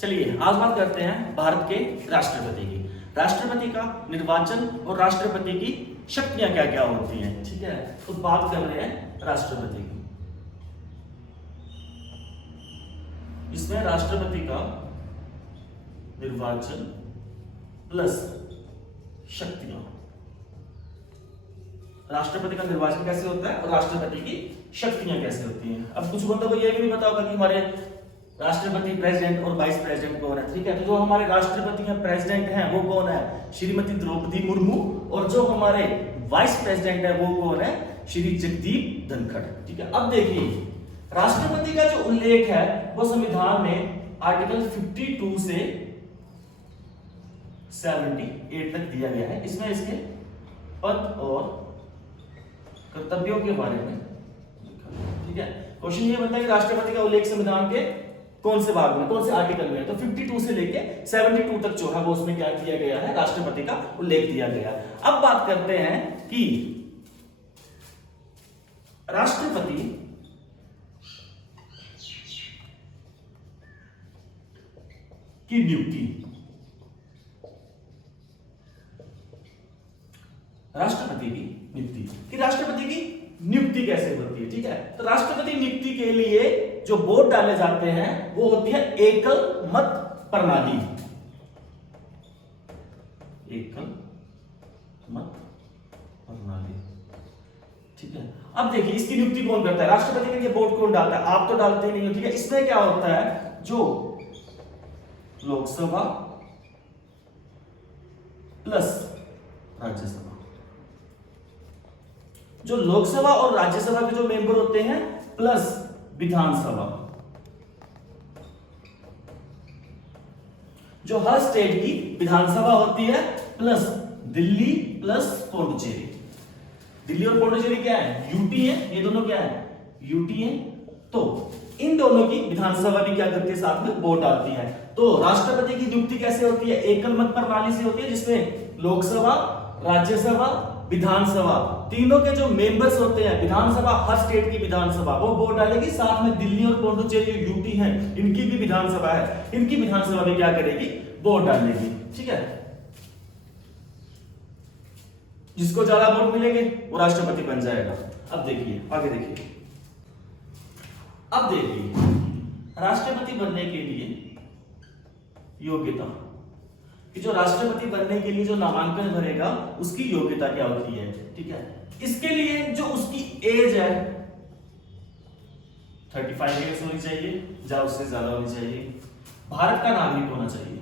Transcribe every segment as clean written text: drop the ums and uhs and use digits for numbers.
चलिए आज बात करते हैं भारत के राष्ट्रपति की। राष्ट्रपति का निर्वाचन और राष्ट्रपति की शक्तियां क्या क्या होती हैं, ठीक है। तो बात कर रहे हैं राष्ट्रपति की। इसमें राष्ट्रपति का निर्वाचन प्लस शक्तियां। राष्ट्रपति का निर्वाचन कैसे होता है और राष्ट्रपति की शक्तियां कैसे होती हैं। अब कुछ बंदों को यह भी नहीं पता होगा कि हमारे राष्ट्रपति, प्रेसिडेंट और वाइस प्रेसिडेंट कौन है, ठीक है। तो जो हमारे राष्ट्रपति हैं, प्रेसिडेंट हैं, वो कौन है, श्रीमती द्रौपदी मुर्मू। और जो हमारे वाइस प्रेसिडेंट है वो कौन है, श्री जगदीप धनखड़, ठीक है। अब देखिए राष्ट्रपति का जो उल्लेख है वो संविधान में आर्टिकल 52 से 78 तक दिया गया है। इसमें इसके पद और कर्तव्यों के बारे में, ठीक है। क्वेश्चन ये बनता है कि राष्ट्रपति का उल्लेख संविधान के कौन से भाग में, कौन से आर्टिकल में है। तो 52 से लेके 72 तक जो है वो उसमें क्या किया गया है, राष्ट्रपति का उल्लेख दिया गया है। अब बात करते हैं कि राष्ट्रपति की नियुक्ति, राष्ट्रपति की नियुक्ति कि राष्ट्रपति की नियुक्ति कैसे होती है, ठीक है। तो राष्ट्रपति नियुक्ति के लिए जो वोट डाले जाते हैं वो होती है एकल मत प्रणाली। एकल मत प्रणाली, ठीक है। अब देखिए इसकी नियुक्ति कौन करता है, राष्ट्रपति के लिए वोट कौन डालता है, आप तो डालते नहीं हो, ठीक है। इसमें क्या होता है, जो लोकसभा प्लस राज्यसभा, जो लोकसभा और राज्यसभा के जो मेंबर होते हैं प्लस विधानसभा, जो हर स्टेट की विधानसभा होती है प्लस दिल्ली प्लस पौंडुचेरी। दिल्ली और पौंडुचेरी क्या है, यूटी है, ये दोनों क्या है, यूटी है। तो इन दोनों की विधानसभा भी क्या करती है, साथ में वोट आती है। तो राष्ट्रपति की नियुक्ति कैसे होती है, एकल मत प्रणाली से होती है, जिसमें लोकसभा, राज्यसभा, विधानसभा तीनों के जो मेंबर्स होते हैं, विधानसभा हर स्टेट की विधानसभा वो वोट डालेगी, साथ में दिल्ली और पौंडुचेरी यूटी है इनकी भी विधानसभा है, इनकी विधानसभा भी क्या करेगी, वोट डालेगी, ठीक है। जिसको ज्यादा वोट मिलेंगे वो राष्ट्रपति बन जाएगा। अब देखिए आगे देखिए, अब देखिए राष्ट्रपति बनने के लिए योग्यता कि जो राष्ट्रपति बनने के लिए जो नामांकन भरेगा उसकी योग्यता क्या होती है, ठीक है। इसके लिए जो उसकी एज है 35 इयर्स होनी चाहिए या उससे ज्यादा होनी चाहिए, भारत का नागरिक होना चाहिए,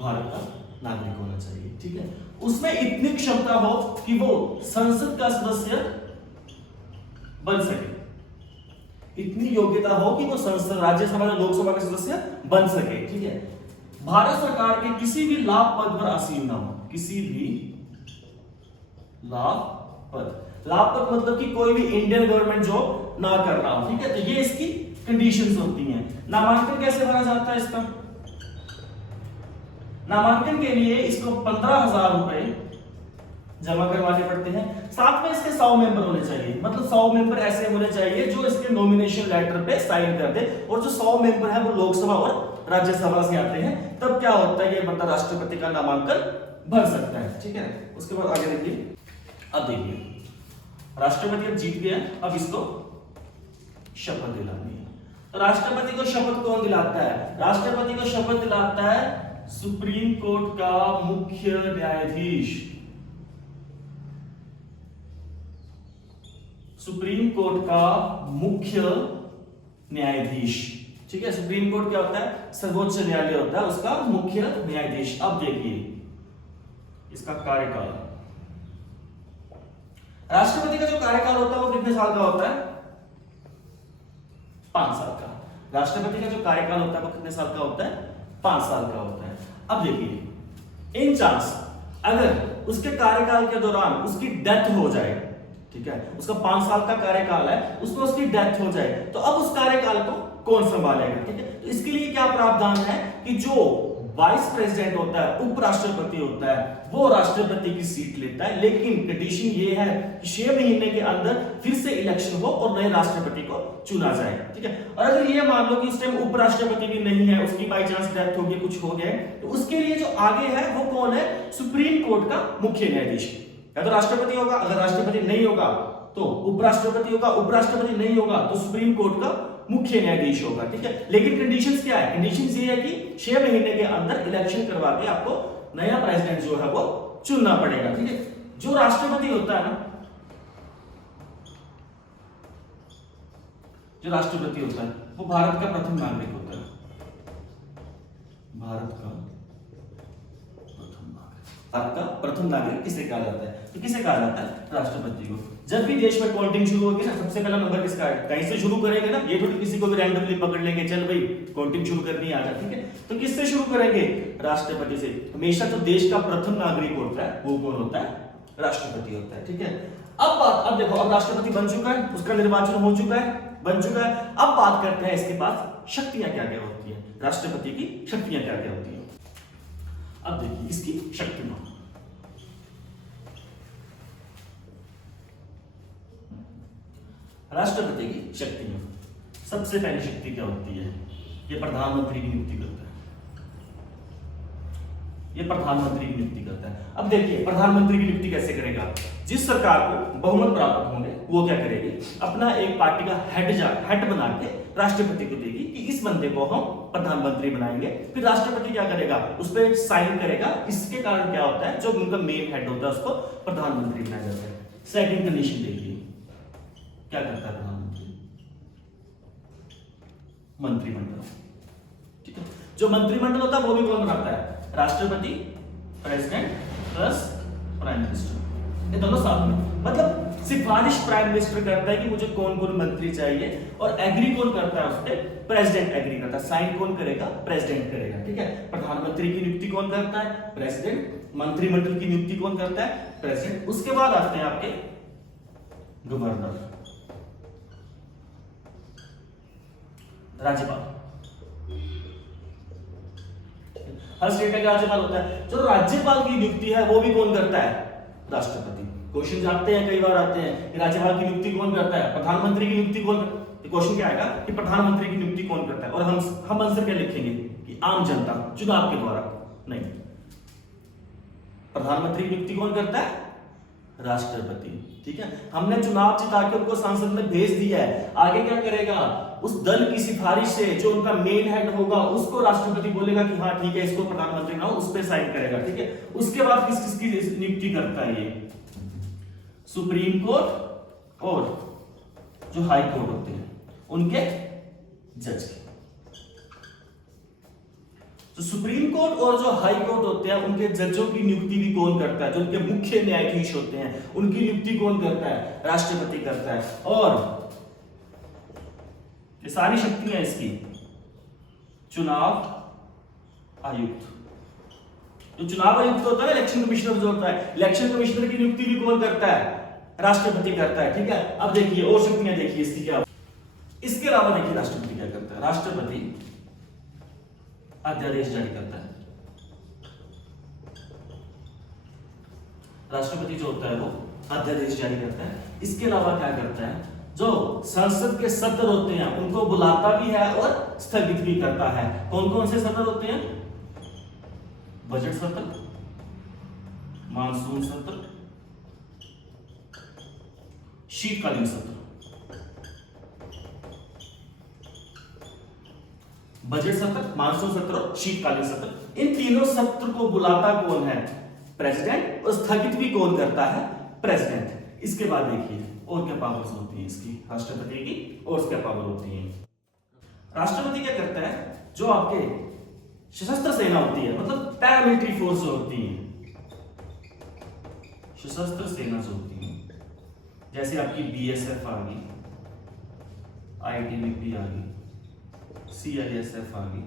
भारत का नागरिक होना चाहिए, ठीक है। उसमें इतनी क्षमता हो कि वो संसद का सदस्य बन सके, इतनी योग्यता हो कि वो संसद, राज्यसभा या लोकसभा के सदस्य बन सके, ठीक है। भारत सरकार के किसी भी लाभ पद पर आसीन ना हो, किसी भी लाभ पद, लाभ पद मतलब कि कोई भी इंडियन गवर्नमेंट जॉब ना करना हो, ठीक है। तो ये इसकी कंडीशंस होती हैं। नामांकन कैसे भरा जाता है इसका, नामांकन के लिए इसको 15,000 रुपए जमा करवाने पड़ते हैं, साथ में इसके 100 मेंबर होने चाहिए, मतलब 100 मेंबर ऐसे होने चाहिए जो इसके नॉमिनेशन लेटर पे साइन कर दे। और जो 100 मेंबर है वो लोकसभा और राज्यसभा से आते हैं, तब क्या होता है, ये बंदा राष्ट्रपति का नामांकन भर सकता है, ठीक है। उसके बाद आगे देखिए, अब देखिए राष्ट्रपति अब जीत गया, अब इसको शपथ दिलानी है। तो राष्ट्रपति को शपथ कौन दिलाता है, राष्ट्रपति को शपथ दिलाता है सुप्रीम कोर्ट का मुख्य न्यायाधीश, सुप्रीम कोर्ट का मुख्य न्यायाधीश, ठीक है। सुप्रीम कोर्ट क्या होता है, सर्वोच्च न्यायालय होता है, उसका मुख्य न्यायाधीश। अब देखिए इसका कार्यकाल, राष्ट्रपति का जो कार्यकाल होता है वो कितने साल का होता है, 5 साल का। राष्ट्रपति का जो कार्यकाल होता है वो कितने साल का होता है, 5 साल का होता है। अब देखिए इन चांस अगर उसके कार्यकाल के दौरान उसकी डेथ हो जाए, ठीक है, उसका 5 साल का कार्यकाल है, उसको उसकी डेथ हो जाए, तो अब उस कार्यकाल को कौन संभालेगा, ठीक है। तो इसके लिए क्या प्रावधान है कि जो वाइस प्रेसिडेंट होता है, उपराष्ट्रपति होता है, वो राष्ट्रपति की सीट लेता है। लेकिन कंडीशन ये है कि 6 महीने के अंदर फिर से इलेक्शन हो और नए राष्ट्रपति को चुना जाए, ठीक है। और अगर ये मान लो कि उस टाइम उपराष्ट्रपति भी नहीं है, उसकी बाई चांस डेथ हो गई, कुछ हो गया, तो उसके लिए जो आगे है वो कौन है? सुप्रीम कोर्ट का मुख्य न्यायाधीश। या तो राष्ट्रपति होगा, अगर राष्ट्रपति नहीं होगा तो उपराष्ट्रपति होगा, उपराष्ट्रपति नहीं होगा तो सुप्रीम कोर्ट का मुख्य न्यायाधीश होगा, ठीक है। लेकिन कंडीशंस क्या है? कंडीशंस ये है कि 6 महीने के अंदर इलेक्शन करवा के आपको नया प्रेसिडेंट जो है वो चुनना पड़ेगा, ठीक है। जो राष्ट्रपति होता है ना, जो राष्ट्रपति होता है वो भारत का प्रथम नागरिक होता है। भारत का प्रथम नागरिक किसे कहा जाता है? तो किसे कहा जाता है? राष्ट्रपति को। जब भी देश में काउंटिंग शुरू होगी ना, सबसे पहला नंबर किसका है? कहीं से शुरू करेंगे ना, ये थोड़ी किसी को भी रैंडमली पकड़ लेंगे, चल भाई काउंटिंग शुरू करनी आ जा, ठीक है। तो किससे शुरू करेंगे? राष्ट्रपति से। हमेशा जो देश का प्रथम नागरिक होता है वो कौन होता है? राष्ट्रपति होता है, ठीक है। अब देखो, अब राष्ट्रपति बन चुका है, उसका निर्वाचन हो चुका है, बन चुका है। अब बात करते हैं इसके पास शक्तियां क्या क्या होती है, राष्ट्रपति की शक्तियां क्या क्या होती है। अब देखिए इसकी शक्तियां। राष्ट्रपति की शक्तियां, सबसे पहली शक्ति क्या होती है? ये प्रधानमंत्री की नियुक्ति करता है। ये प्रधानमंत्री की नियुक्ति करता है। अब देखिए प्रधानमंत्री की नियुक्ति कैसे करेगा? जिस सरकार को बहुमत प्राप्त होंगे वो क्या करेगी? अपना एक पार्टी का हेड बना के राष्ट्रपति को देगी कि इस बंदे को हम प्रधानमंत्री बनाएंगे। फिर राष्ट्रपति क्या करेगा? उस पर साइन करेगा। इसके कारण क्या होता है? जो उनका मेन हेड होता है उसको प्रधानमंत्री बनाया जाता है। सेकंड कंडीशन देखिए, क्या करता है प्रधानमंत्री? मंत्रिमंडल, ठीक है। जो मंत्रिमंडल होता है वो भी कौन बनाता है? राष्ट्रपति, प्रेसिडेंट प्लस प्राइम मिनिस्टर, ये दोनों साथ में। मतलब सिफारिश प्राइम मिनिस्टर करता है कि मुझे कौन कौन मंत्री चाहिए, और एग्री कौन करता है? उस पर प्रेसिडेंट एग्री करता है। साइन कौन करेगा? प्रेसिडेंट करेगा, ठीक है। प्रधानमंत्री की नियुक्ति कौन करता है? प्रेसिडेंट। मंत्रिमंडल की नियुक्ति कौन करता है? प्रेसिडेंट। उसके बाद आते हैं आपके गवर्नर, राज्यपाल। हर स्टेट का राज्यपाल होता है। जो राज्यपाल की नियुक्ति है वो भी कौन करता है? राष्ट्रपति। क्वेश्चन आते हैं, कई बार आते हैं कि राज्यपाल की नियुक्ति कौन करता है? प्रधानमंत्री की नियुक्ति कौन? क्वेश्चन क्या आएगा कि प्रधानमंत्री की नियुक्ति कौन करता है? और हम आंसर क्या लिखेंगे कि आम जनता, चुनाव के द्वारा। नहीं, प्रधानमंत्री की नियुक्ति कौन करता है? राष्ट्रपति, ठीक है। हमने चुनाव जिता के उनको संसद में भेज दिया है, आगे क्या करेगा? उस दल की सिफारिश से जो उनका मेन हेड होगा उसको राष्ट्रपति बोलेगा कि हाँ ठीक है इसको प्रधानमंत्री बनाओ, उस पर साइन करेगा, ठीक है। उसके बाद किस किस की नियुक्ति करता है? ये सुप्रीम कोर्ट और जो हाई कोर्ट होते हैं उनके जज की। तो सुप्रीम कोर्ट और जो हाई कोर्ट होते हैं उनके जजों की नियुक्ति भी कौन करता है? जो उनके मुख्य न्यायाधीश होते हैं उनकी नियुक्ति कौन करता है? राष्ट्रपति करता है। और ये सारी शक्तियां इसकी। चुनाव आयुक्त, जो चुनाव आयुक्त होता है, इलेक्शन कमिश्नर जो होता है, इलेक्शन कमिश्नर की नियुक्ति भी कौन करता है? राष्ट्रपति करता है, ठीक है। अब देखिए और शक्तियां देखिए इसकी क्या। इसके अलावा देखिए राष्ट्रपति क्या करता है? राष्ट्रपति अध्यादेश जारी करता है। राष्ट्रपति जो होता है वो अध्यादेश जारी करता है। इसके अलावा क्या करता है? जो संसद के सत्र होते हैं उनको बुलाता भी है और स्थगित भी करता है। कौन कौन से सत्र होते हैं? बजट सत्र, मानसून सत्र, शीतकालीन सत्र। बजट सत्र, मानसून सत्र और शीतकालीन सत्र, इन तीनों सत्र को बुलाता कौन है? प्रेसिडेंट। और स्थगित भी कौन करता है? प्रेसिडेंट। इसके बाद देखिए और क्या पावर्स होती है इसकी, राष्ट्रपति की और क्या पावर होती है। राष्ट्रपति क्या करता है? जो आपके सशस्त्र सेना होती है, मतलब पैरामिलिट्री फोर्स होती है, सशस्त्र सेना जो होती है, जैसे आपकी बीएसएफ आ गई, आईटीबीपी आ गई, सीआईएसएफ आ गई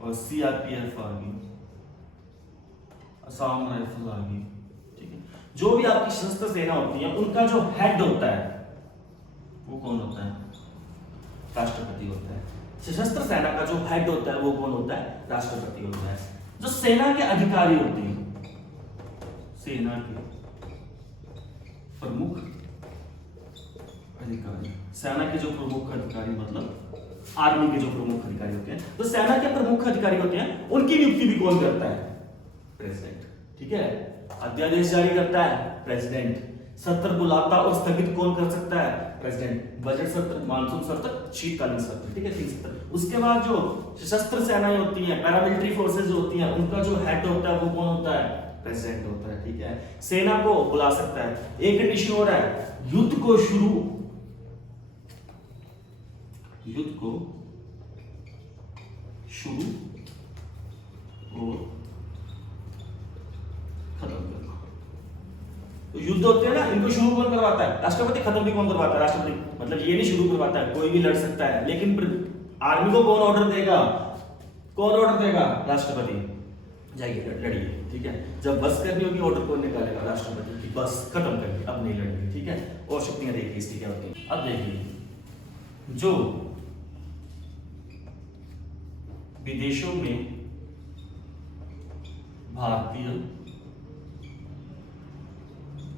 और सीआरपीएफ आ गई, असम राइफल आ गई, ठीक है। जो भी आपकी सशस्त्र सेना होती है उनका जो हेड होता है वो कौन होता है? राष्ट्रपति होता है। सशस्त्र सेना का जो हेड होता है वो कौन होता है? राष्ट्रपति होता है। जो सेना के अधिकारी होते हैं, सेना के प्रमुख अधिकारी, सेना के जो प्रमुख अधिकारी मतलब आर्मी के जो प्रमुख अधिकारी होते हैं, तो सेना के प्रमुख अधिकारी होते हैं, उनकी नियुक्ति भी कौन करता है? प्रेसिडेंट। ठीक है, अध्यादेश जारी करता है प्रेसिडेंट, सत्र बुलाता और स्थगित कौन कर सकता है? प्रेसिडेंट। बजट सत्र, मानसून सत्र, शीतकालीन सत्र, ठीक है, 3 सत्र। उसके बाद जो सशस्त्र सेनाएं होती हैं, पैरामिलिट्री फोर्सेज जो होती हैं, उनका जो हेड होता है वो कौन होता है? प्रेसिडेंट होता है। ठीक है, सेना को बुला सकता है। एक कंडीशन हो रहा है, युद्ध को शुरू और खत्म करना। तो युद्ध होते हैं ना, इनको शुरू कौन करवाता है? राष्ट्रपति। खत्म भी कौन करवाता है? राष्ट्रपति। मतलब ये नहीं शुरू करवाता है, कोई भी लड़ सकता है, लेकिन आर्मी को कौन ऑर्डर देगा? कौन ऑर्डर देगा? राष्ट्रपति। जाइए लड़िए। ठीक है, जब बस करनी होगी ऑर्डर कौन निकालेगा? राष्ट्रपति की बस खत्म करके अब नहीं लड़ेंगे। ठीक है, और शक्तियां देखिए इसकी क्या होती है। अब देखिए, जो विदेशों में भारतीय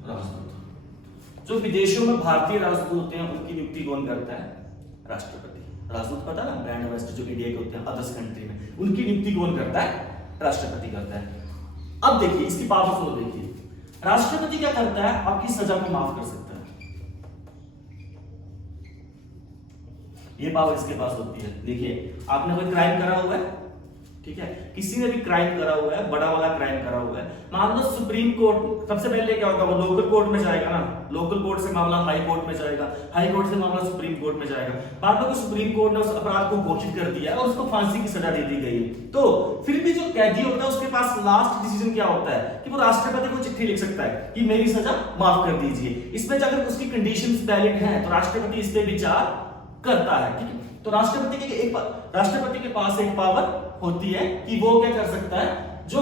राजदूत, जो विदेशों में भारतीय राजदूत होते हैं उनकी नियुक्ति कौन करता है? राष्ट्रपति। राजदूत पता ना, ब्रांड एम्बेसडर जो इंडिया के होते हैं अदर्स कंट्री में, उनकी नियुक्ति कौन करता है? राष्ट्रपति करता है। अब देखिए इसकी पावर फ्लो देखिए, राष्ट्रपति क्या करता है? आपकी सजा को माफ कर सकता है, ये पावर इसके पास होती है। देखिए, आपने कोई क्राइम करा हुआ है, ठीक है, किसी ने भी क्राइम करा हुआ है, बड़ा वाला क्राइम करा हुआ है, मान लो सुप्रीम कोर्ट, सबसे पहले क्या होगा? वो लोकल कोर्ट में जाएगा ना, लोकल कोर्ट से मामला हाई कोर्ट में जाएगा, हाई कोर्ट से मामला सुप्रीम कोर्ट में जाएगा। मान लो कि सुप्रीम कोर्ट ने उस अपराध को घोषित कर दिया और उसको फांसी की सजा दे दी गई, तो फिर भी जो कैदी होता है उसके पास लास्ट डिसीजन क्या होता है? कि वो राष्ट्रपति को चिट्ठी लिख सकता है कि मेरी सजा माफ कर दीजिए। इसमें अगर उसकी कंडीशंस वैलिड हैं तो राष्ट्रपति इस पे विचार करता है। ठीक है, तो राष्ट्रपति के पास एक पावर होती है कि वो क्या कर सकता है? जो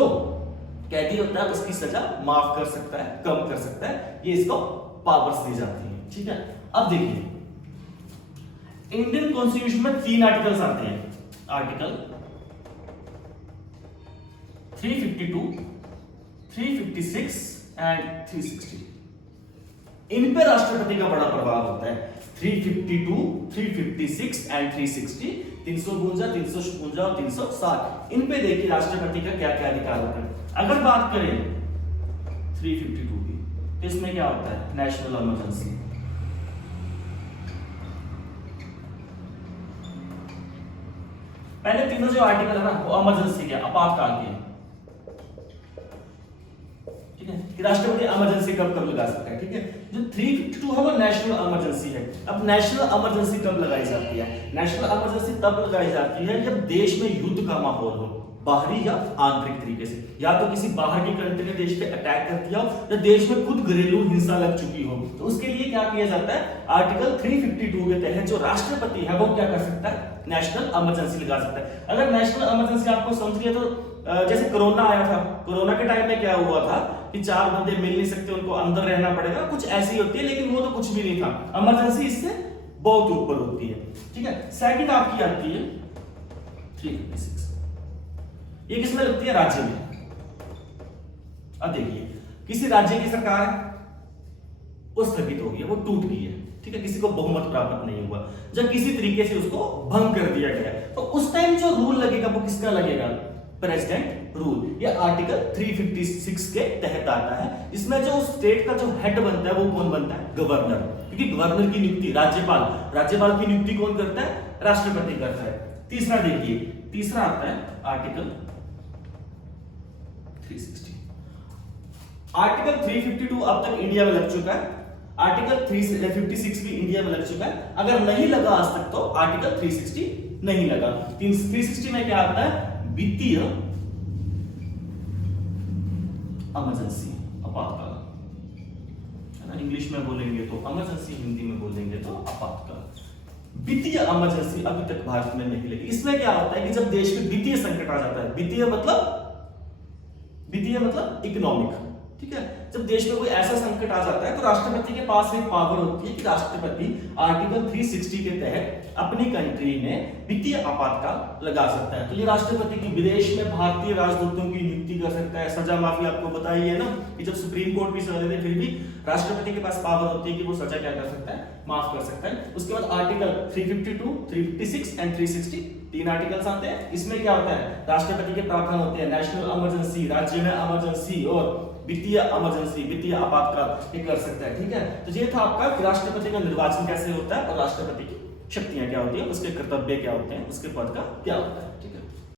कैदी होता है उसकी सजा माफ कर सकता है, कम कर सकता है, ये इसको पावर्स दी जाती है। ठीक है, अब देखिए इंडियन कॉन्स्टिट्यूशन में 3 आर्टिकल्स आते हैं, आर्टिकल 352, 356 एंड 360। इन पे राष्ट्रपति का बड़ा प्रभाव होता है। 352, 356 एंड 360, 352, 356 और 360, इन पे देखिए राष्ट्रपति का क्या क्या अधिकार होता है। अगर बात करें 352 की, तो इसमें क्या होता है? National emergency. पहले तीनों जो आर्टिकल है ना वो इमरजेंसी के, आपातकाल के, ठीक है, कि राष्ट्रपति इमरजेंसी कब लगा सकता है। ठीक है, जो 352 है वो नेशनल इमरजेंसी है। अब नेशनल इमरजेंसी कब लगाई जाती है? नेशनल इमरजेंसी तब लगाई जाती है जब देश में युद्ध का माहौल हो, बाहरी या आंतरिक तरीके से, या तो किसी बाहर की कंट्री ने देश पे अटैक कर दिया हो या देश में खुद घरेलू हिंसा लग चुकी हो, तो उसके लिए क्या किया जाता है? आर्टिकल 352 के तहत जो राष्ट्रपति है वो क्या कर सकता है? नेशनल इमरजेंसी लगा सकता है। अगर नेशनल इमरजेंसी आपको समझिए तो जैसे कोरोना आया था, कोरोना के टाइम में क्या हुआ था कि 4 बंदे मिल नहीं सकते, उनको अंदर रहना पड़ेगा, कुछ ऐसी होती है, लेकिन वो तो कुछ भी नहीं था। इमरजेंसी इससे बहुत ऊपर होती है। ठीक है, सेकंड आपकी आती है 356, ये किसमें लगती है? राज्य में। अब देखिए किसी राज्य की सरकार वो स्थगित हो गई है, वो टूट गई है, ठीक है, किसी को बहुमत प्राप्त नहीं हुआ, जब किसी तरीके से उसको भंग कर दिया गया, तो उस टाइम जो रूल लगेगा वो किसका लगेगा? President rule. ये आर्टिकल 356 के तहत आता है। इसमें जो स्टेट का जो हेड बनता है वो कौन बनता है? गवर्नर, क्योंकि गवर्नर की नियुक्ति राज्यपाल की नियुक्ति कौन करता है? राष्ट्रपति करता है। तीसरा देखिए, तीसरा आता है आर्टिकल 360। आर्टिकल 352 अब तक इंडिया में लग चुका है, आर्टिकल 356 भी इंडिया में लग चुका है। अगर नहीं लगा आज तक तो आर्टिकल 360 नहीं लगा। 360 में क्या आता है? वित्तीय इमरजेंसी, आपातकाल, है ना, इंग्लिश में बोलेंगे तो इमरजेंसी, हिंदी में बोलेंगे तो आपातकाल। वित्तीय इमरजेंसी अभी तक भारत में नहीं लगी। इसमें क्या होता है कि जब देश में वित्तीय संकट आ जाता है, वित्तीय मतलब इकोनॉमिक, ठीक है, जब देश में कोई ऐसा संकट आ जाता है तो राष्ट्रपति के पास एक पावर होती है कि राष्ट्रपति आर्टिकल 360 के तहत अपनी कंट्री में वित्तीय आपातकाल लगा सकता है। तो ये राष्ट्रपति की विदेश में भारतीय राजदूतों की नियुक्ति कर सकता है। सजा माफी आपको बताई है ना कि जब सुप्रीम कोर्ट भी सजा देते फिर भी राष्ट्रपति के पास पावर होती है कि वो सजा क्या कर सकता है, माफ कर सकता है। उसके बाद आर्टिकल 352, 356 एंड 360 तीन आर्टिकल्स आते हैं। इसमें क्या होता है, राष्ट्रपति के प्रावधान होते हैं नेशनल इमरजेंसी, राज्य में इमरजेंसी और वित्तीय इमरजेंसी, वित्तीय आपातकाल ये कर सकता है। ठीक है, तो ये था आपका राष्ट्रपति का निर्वाचन कैसे होता है और राष्ट्रपति की शक्तियां क्या होती है, उसके कर्तव्य क्या होते हैं, उसके पद का क्या होता है। ठीक है।